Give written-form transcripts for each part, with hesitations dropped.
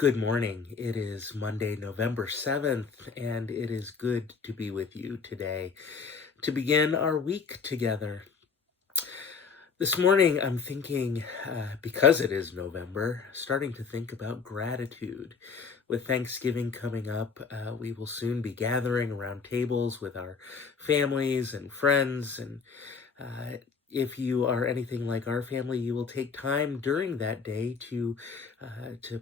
Good morning. It is Monday, November 7th, and it is good to be with you today to begin our week together. This morning, I'm thinking, because it is November, starting to think about gratitude. With Thanksgiving coming up, we will soon be gathering around tables with our families and friends, and uh, if you are anything like our family, you will take time during that day to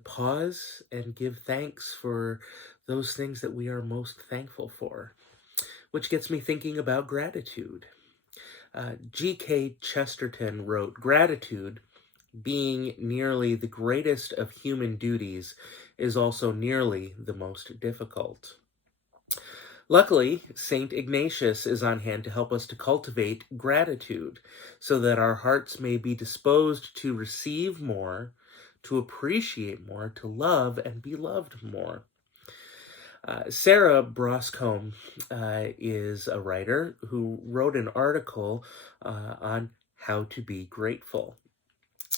pause and give thanks for those things that we are most thankful for. Which gets me thinking about gratitude. G.K. Chesterton wrote, "Gratitude, being nearly the greatest of human duties, is also nearly the most difficult." Luckily, St. Ignatius is on hand to help us to cultivate gratitude so that our hearts may be disposed to receive more, to appreciate more, to love and be loved more. Sarah Broscombe is a writer who wrote an article on how to be grateful.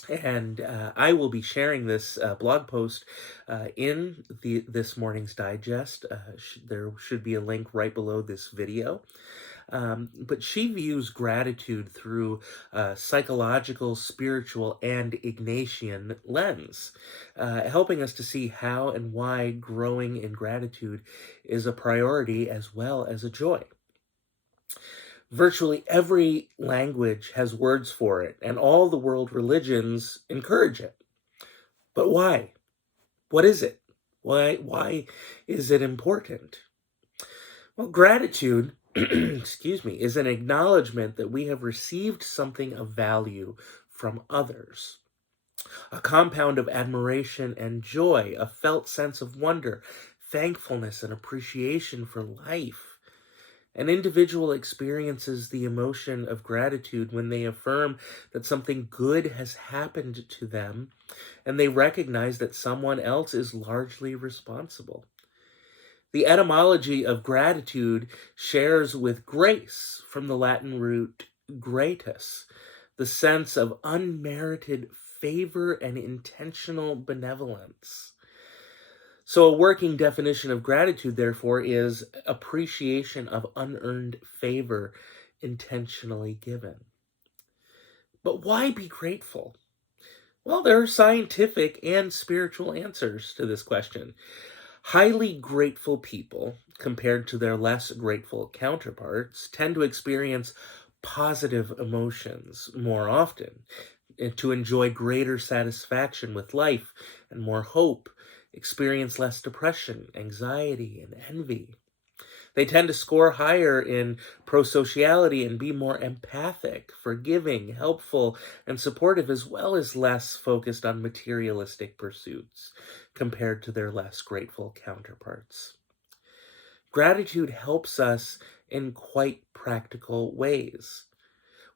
And I will be sharing this blog post in this morning's digest. There should be a link right below this video. But she views gratitude through a psychological, spiritual, and Ignatian lens, helping us to see how and why growing in gratitude is a priority as well as a joy. Virtually every language has words for it, and all the world religions encourage it. But why? What is it? Why is it important? Well, gratitude, excuse me, is an acknowledgement that we have received something of value from others. A compound of admiration and joy, a felt sense of wonder, thankfulness, and appreciation for life. An individual experiences the emotion of gratitude when they affirm that something good has happened to them and they recognize that someone else is largely responsible. The etymology of gratitude shares with grace from the Latin root gratus, the sense of unmerited favor and intentional benevolence. So, a working definition of gratitude, therefore, is appreciation of unearned favor intentionally given. But why be grateful? Well, there are scientific and spiritual answers to this question. Highly grateful people, compared to their less grateful counterparts, tend to experience positive emotions more often, and to enjoy greater satisfaction with life and more hope, experience less depression, anxiety, and envy. They tend to score higher in prosociality and be more empathic, forgiving, helpful, and supportive, as well as less focused on materialistic pursuits compared to their less grateful counterparts. Gratitude helps us in quite practical ways.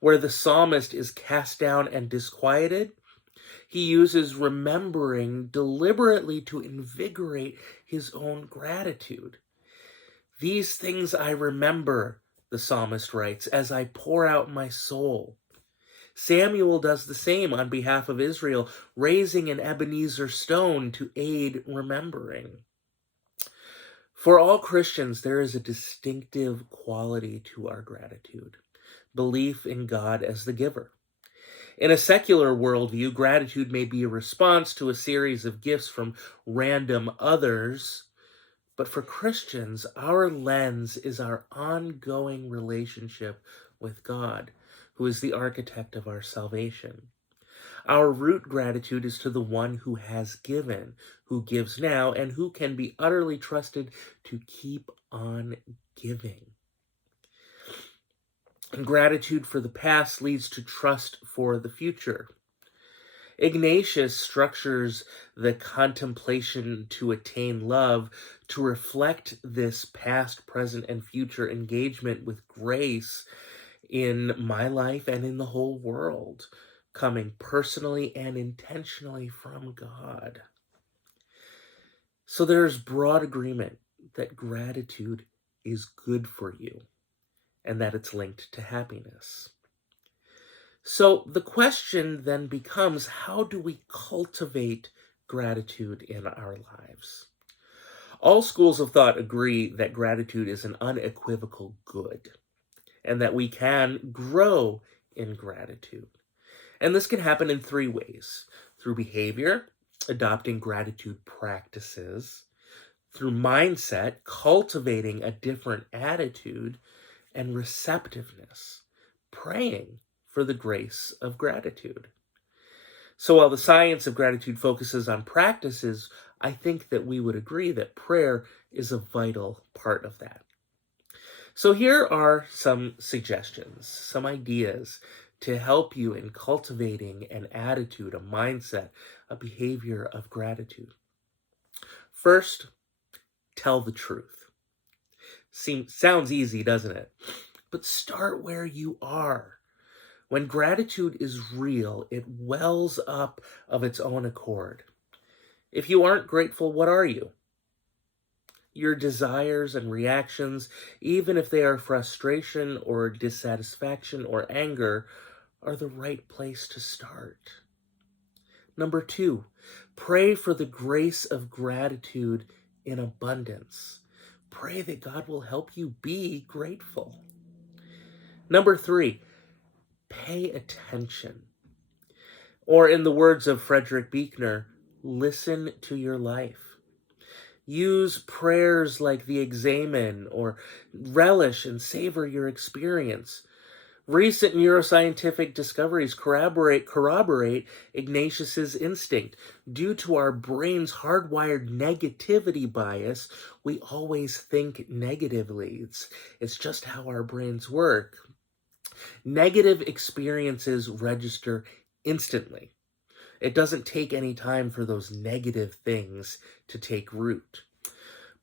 Where the psalmist is cast down and disquieted, he uses remembering deliberately to invigorate his own gratitude. "These things I remember," the psalmist writes, "as I pour out my soul." Samuel does the same on behalf of Israel, raising an Ebenezer stone to aid remembering. For all Christians, there is a distinctive quality to our gratitude: belief in God as the giver. In a secular worldview, gratitude may be a response to a series of gifts from random others. But for Christians, our lens is our ongoing relationship with God, who is the architect of our salvation. Our root gratitude is to the one who has given, who gives now, and who can be utterly trusted to keep on giving. And gratitude for the past leads to trust for the future. Ignatius structures the contemplation to attain love to reflect this past, present, and future engagement with grace in my life and in the whole world, coming personally and intentionally from God. So there's broad agreement that gratitude is good for you and that it's linked to happiness. So the question then becomes, how do we cultivate gratitude in our lives? All schools of thought agree that gratitude is an unequivocal good and that we can grow in gratitude. And this can happen in three ways: through behavior, adopting gratitude practices; through mindset, cultivating a different attitude; and receptiveness, praying for the grace of gratitude. So while the science of gratitude focuses on practices, I think that we would agree that prayer is a vital part of that. So here are some suggestions, some ideas to help you in cultivating an attitude, a mindset, a behavior of gratitude. First, tell the truth. Sounds easy, doesn't it? But start where you are. When gratitude is real, it wells up of its own accord. If you aren't grateful, what are you? Your desires and reactions, even if they are frustration or dissatisfaction or anger, are the right place to start. Number 2, pray for the grace of gratitude in abundance. Pray that God will help you be grateful. Number 3, pay attention. Or in the words of Frederick Buechner, listen to your life. Use prayers like the Examen or relish and savor your experience. Recent neuroscientific discoveries corroborate Ignatius's instinct. Due to our brain's hardwired negativity bias, we always think negatively. It's just how our brains work. Negative experiences register instantly. It doesn't take any time for those negative things to take root.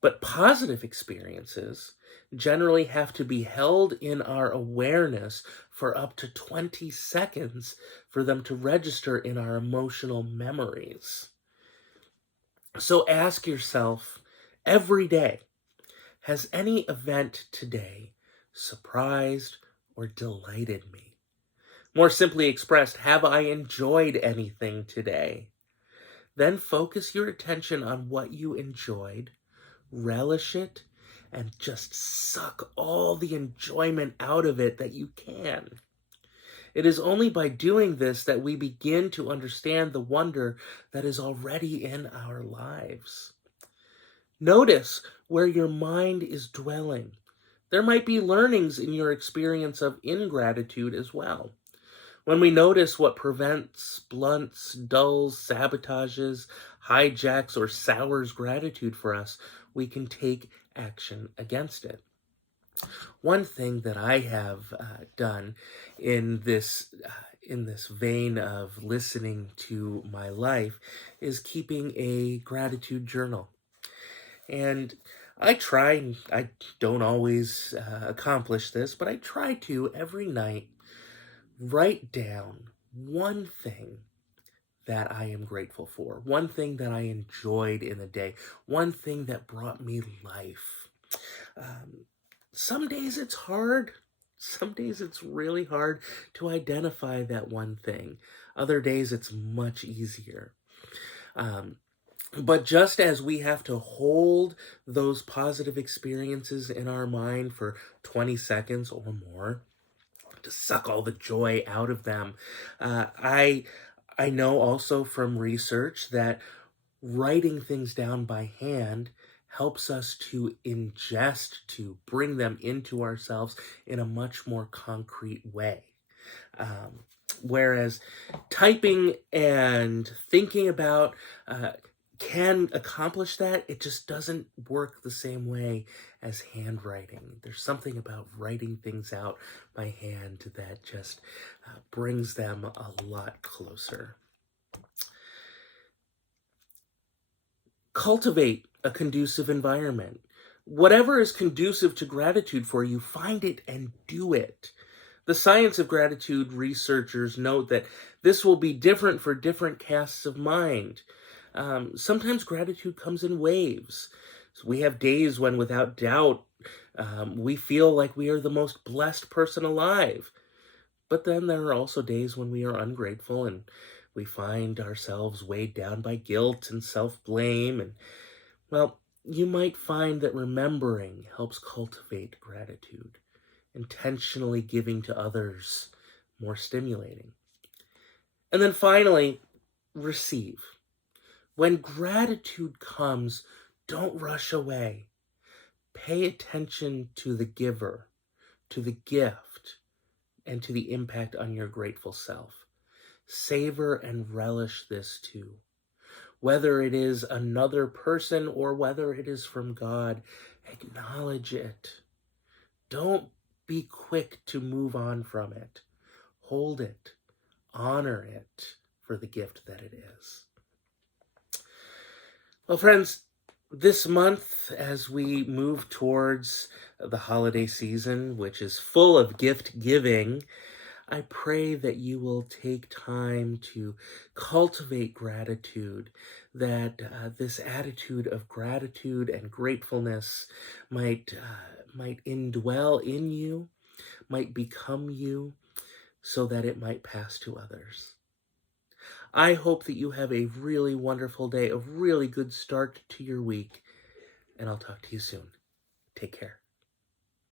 But positive experiences generally have to be held in our awareness for up to 20 seconds for them to register in our emotional memories. So ask yourself every day, has any event today surprised or delighted me? More simply expressed, have I enjoyed anything today? Then focus your attention on what you enjoyed, relish it, and just suck all the enjoyment out of it that you can. It is only by doing this that we begin to understand the wonder that is already in our lives. Notice where your mind is dwelling. There might be learnings in your experience of ingratitude as well. When we notice what prevents, blunts, dulls, sabotages, hijacks, or sours gratitude for us, we can take action against it. One thing that I have done in this vein of listening to my life is keeping a gratitude journal. And I don't always accomplish this, but I try to every night write down one thing that I am grateful for, one thing that I enjoyed in the day, one thing that brought me life. Some days it's hard. Some days it's really hard to identify that one thing. Other days it's much easier. But just as we have to hold those positive experiences in our mind for 20 seconds or more, to suck all the joy out of them. I know also from research that writing things down by hand helps us to ingest, to bring them into ourselves in a much more concrete way. Whereas typing and thinking about can accomplish that, it just doesn't work the same way as handwriting. There's something about writing things out by hand that just brings them a lot closer. Cultivate a conducive environment. Whatever is conducive to gratitude for you, find it and do it. The science of gratitude researchers note that this will be different for different casts of mind. Sometimes gratitude comes in waves. So we have days when, without doubt, we feel like we are the most blessed person alive. But then there are also days when we are ungrateful and we find ourselves weighed down by guilt and self-blame, and, well, you might find that remembering helps cultivate gratitude, intentionally giving to others more stimulating. And then finally, receive. When gratitude comes, don't rush away. Pay attention to the giver, to the gift, and to the impact on your grateful self. Savor and relish this too. Whether it is another person or whether it is from God, acknowledge it. Don't be quick to move on from it. Hold it. Honor it for the gift that it is. Well, friends, this month, as we move towards the holiday season, which is full of gift giving, I pray that you will take time to cultivate gratitude, that this attitude of gratitude and gratefulness might indwell in you, might become you, so that it might pass to others. I hope that you have a really wonderful day, a really good start to your week, and I'll talk to you soon. Take care.